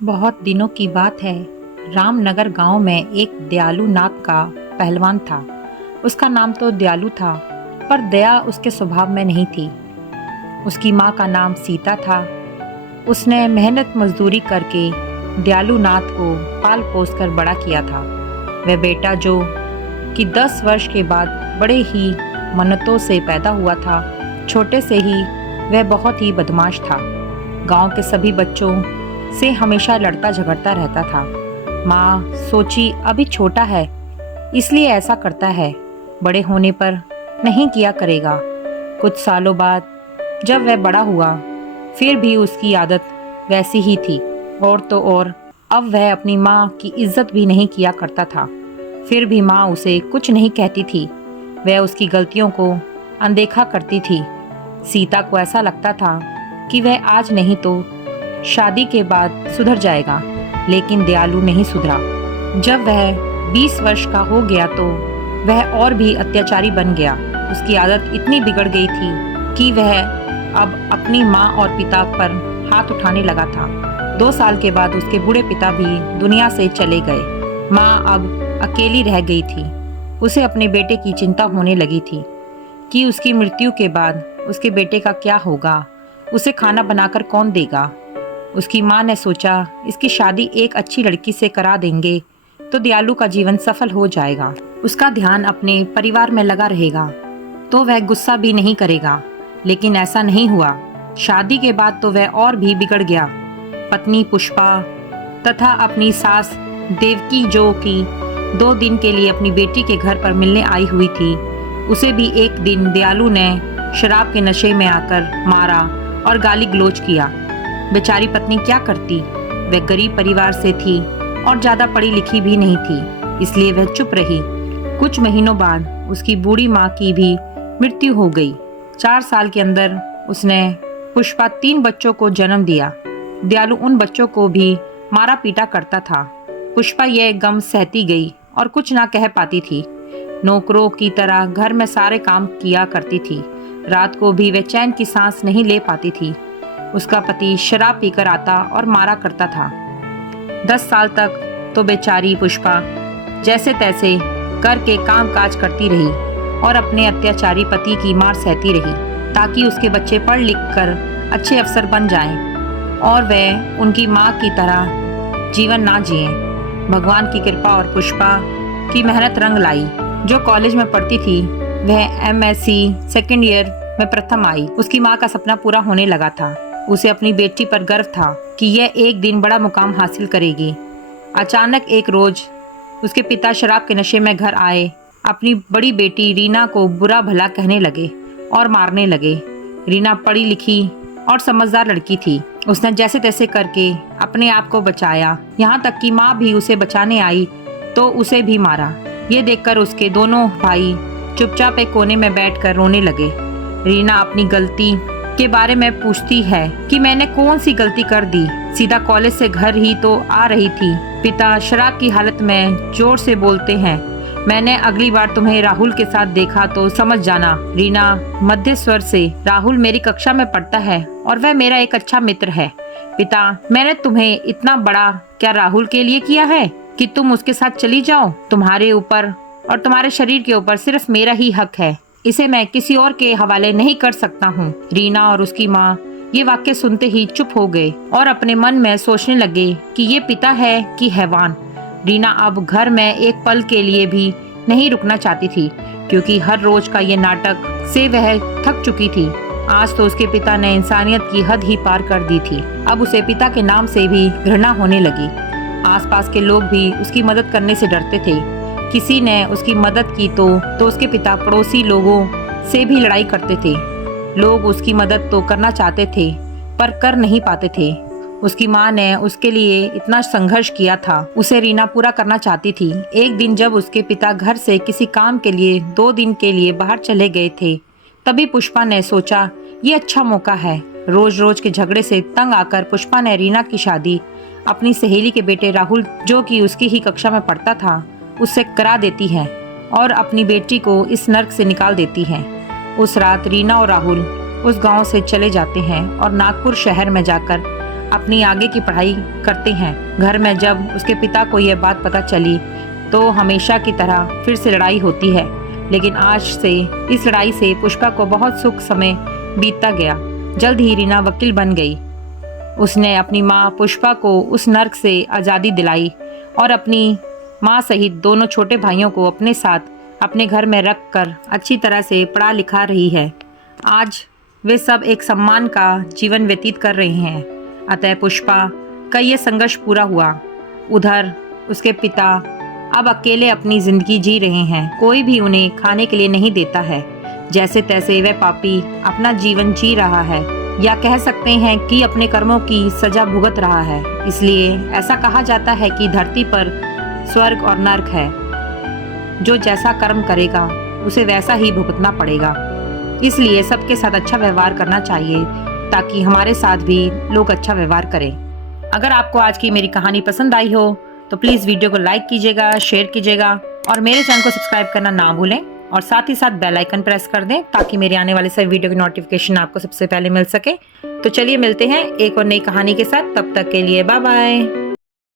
बहुत दिनों की बात है। रामनगर गांव में एक दयालु नाथ का पहलवान था। उसका नाम तो दयालु था, पर दया उसके स्वभाव में नहीं थी। उसकी माँ का नाम सीता था। उसने मेहनत मजदूरी करके दयालु नाथ को पाल पोस कर बड़ा किया था। वह बेटा जो कि 10 वर्ष के बाद बड़े ही मन्नतों से पैदा हुआ था, छोटे से ही वह बहुत ही बदमाश था। गांव के सभी बच्चों से हमेशा लड़ता झगड़ता रहता था। माँ सोची अभी छोटा है इसलिए ऐसा करता है, बड़े होने पर नहीं किया करेगा। कुछ सालों बाद जब वह बड़ा हुआ फिर भी उसकी आदत वैसी ही थी। और तो और अब वह अपनी माँ की इज्जत भी नहीं किया करता था। फिर भी माँ उसे कुछ नहीं कहती थी। वह उसकी गलतियों को अनदेखा करती थी। सीता को ऐसा लगता था कि वह आज नहीं तो शादी के बाद सुधर जाएगा, लेकिन दयालु नहीं सुधरा। जब वह 20 वर्ष का हो गया तो वह और भी अत्याचारी बन गया। उसकी आदत इतनी बिगड़ गई थी कि वह अब अपनी माँ और पिता पर हाथ उठाने लगा था। 2 साल के बाद उसके बूढ़े पिता भी दुनिया से चले गए। माँ अब अकेली रह गई थी। उसे अपने बेटे की चिंता होने लगी थी कि उसकी मृत्यु के बाद उसके बेटे का क्या होगा, उसे खाना बनाकर कौन देगा। उसकी माँ ने सोचा इसकी शादी एक अच्छी लड़की से करा देंगे तो दयालु का जीवन सफल हो जाएगा। उसका ध्यान अपने परिवार में लगा रहेगा तो वह गुस्सा भी नहीं करेगा। लेकिन ऐसा नहीं हुआ। शादी के बाद तो वह और भी बिगड़ गया। पत्नी पुष्पा तथा अपनी सास देवकी जो कि 2 दिन के लिए अपनी बेटी के घर पर मिलने आई हुई थी, उसे भी एक दिन दयालु ने शराब के नशे में आकर मारा और गाली गलौज किया। बेचारी पत्नी क्या करती। वह गरीब परिवार से थी और ज्यादा पढ़ी लिखी भी नहीं थी, इसलिए वह चुप रही। कुछ महीनों बाद उसकी बूढ़ी माँ की भी मृत्यु हो गई। 4 साल के अंदर उसने पुष्पा 3 बच्चों को जन्म दिया। दयालु उन बच्चों को भी मारा पीटा करता था। पुष्पा यह गम सहती गई और कुछ ना कह पाती थी। नौकरों की तरह घर में सारे काम किया करती थी। रात को भी वह चैन की सांस नहीं ले पाती थी। उसका पति शराब पीकर आता और मारा करता था। 10 साल तक तो बेचारी पुष्पा जैसे तैसे करके काम काज करती रही और अपने अत्याचारी पति की मार सहती रही, ताकि उसके बच्चे पढ़ लिख कर अच्छे अफसर बन जाएं और वह उनकी माँ की तरह जीवन ना जिए। भगवान की कृपा और पुष्पा की मेहनत रंग लाई। जो कॉलेज में पढ़ती थी वह MSc सेकेंड ईयर में प्रथम आई। उसकी माँ का सपना पूरा होने लगा था। उसे अपनी बेटी पर गर्व था कि यह एक दिन बड़ा मुकाम हासिल करेगी। अचानक एक रोज उसके पिता शराब के नशे में घर आए। अपनी बड़ी बेटी रीना को बुरा भला कहने लगे और मारने लगे। रीना पढ़ी लिखी और समझदार लड़की थी। उसने जैसे तैसे करके अपने आप को बचाया। यहाँ तक कि माँ भी उसे बचाने आई तो उसे भी मारा। ये देखकर उसके दोनों भाई चुपचाप एक कोने में बैठकर रोने लगे। रीना अपनी गलती के बारे में पूछती है कि मैंने कौन सी गलती कर दी। सीधा कॉलेज से घर ही तो आ रही थी। पिता शराब की हालत में जोर से बोलते हैं, मैंने अगली बार तुम्हें राहुल के साथ देखा तो समझ जाना। रीना मध्य स्वर से, राहुल मेरी कक्षा में पढ़ता है और वह मेरा एक अच्छा मित्र है। पिता, मैंने तुम्हें इतना बड़ा क्या राहुल के लिए किया है कि तुम उसके साथ चली जाओ। तुम्हारे ऊपर और तुम्हारे शरीर के ऊपर सिर्फ मेरा ही हक है। इसे मैं किसी और के हवाले नहीं कर सकता हूँ। रीना और उसकी माँ ये वाक्य सुनते ही चुप हो गए और अपने मन में सोचने लगे कि ये पिता है कि हैवान। रीना अब घर में एक पल के लिए भी नहीं रुकना चाहती थी, क्योंकि हर रोज का ये नाटक से वह थक चुकी थी। आज तो उसके पिता ने इंसानियत की हद ही पार कर दी थी। अब उसे पिता के नाम से भी घृणा होने लगी। आसपास के लोग भी उसकी मदद करने से डरते थे। किसी ने उसकी मदद की तो उसके पिता पड़ोसी लोगों से भी लड़ाई करते थे। लोग उसकी मदद तो करना चाहते थे पर कर नहीं पाते थे। उसकी माँ ने उसके लिए इतना संघर्ष किया था, उसे रीना पूरा करना चाहती थी। एक दिन जब उसके पिता घर से किसी काम के लिए 2 दिन के लिए बाहर चले गए थे, तभी पुष्पा ने सोचा ये अच्छा मौका है। रोज रोज के झगड़े से तंग आकर पुष्पा ने रीना की शादी अपनी सहेली के बेटे राहुल, जो कि उसकी ही कक्षा में पढ़ता था, उससे करा देती है और अपनी बेटी को इस नर्क से निकाल देती है। उस रात रीना और राहुल उस गांव से चले जाते हैं और नागपुर शहर में जाकर अपनी आगे की पढ़ाई करते हैं। घर में जब उसके पिता को यह बात पता चली तो हमेशा की तरह फिर से लड़ाई होती है। लेकिन आज से इस लड़ाई से पुष्पा को बहुत सुख समय बीतता गया। जल्द ही रीना वकील बन गई। उसने अपनी माँ पुष्पा को उस नर्क से आज़ादी दिलाई और अपनी माँ सहित दोनों छोटे भाइयों को अपने साथ अपने घर में रख कर अच्छी तरह से पढ़ा लिखा रही है। आज वे सब एक सम्मान का जीवन व्यतीत कर रहे हैं। अतः पुष्पा का ये संघर्ष पूरा हुआ। उधर उसके पिता अब अकेले अपनी जिंदगी जी रहे हैं। कोई भी उन्हें खाने के लिए नहीं देता है। जैसे तैसे वह पापी अपना जीवन जी रहा है, या कह सकते हैं कि अपने कर्मों की सजा भुगत रहा है। इसलिए ऐसा कहा जाता है कि धरती पर स्वर्ग और नर्क है। जो जैसा कर्म करेगा उसे वैसा ही भुगतना पड़ेगा। इसलिए सबके साथ अच्छा व्यवहार करना चाहिए ताकि हमारे साथ भी लोग अच्छा व्यवहार करें। अगर आपको आज की मेरी कहानी पसंद आई हो तो प्लीज़ वीडियो को लाइक कीजिएगा, शेयर कीजिएगा और मेरे चैनल को सब्सक्राइब करना ना भूलें और साथ ही साथ बेल आइकन प्रेस कर दें ताकि मेरे आने वाले सभी वीडियो की नोटिफिकेशन आपको सबसे पहले मिल सके। तो चलिए मिलते हैं एक और नई कहानी के साथ। तब तक के लिए बाय बाय।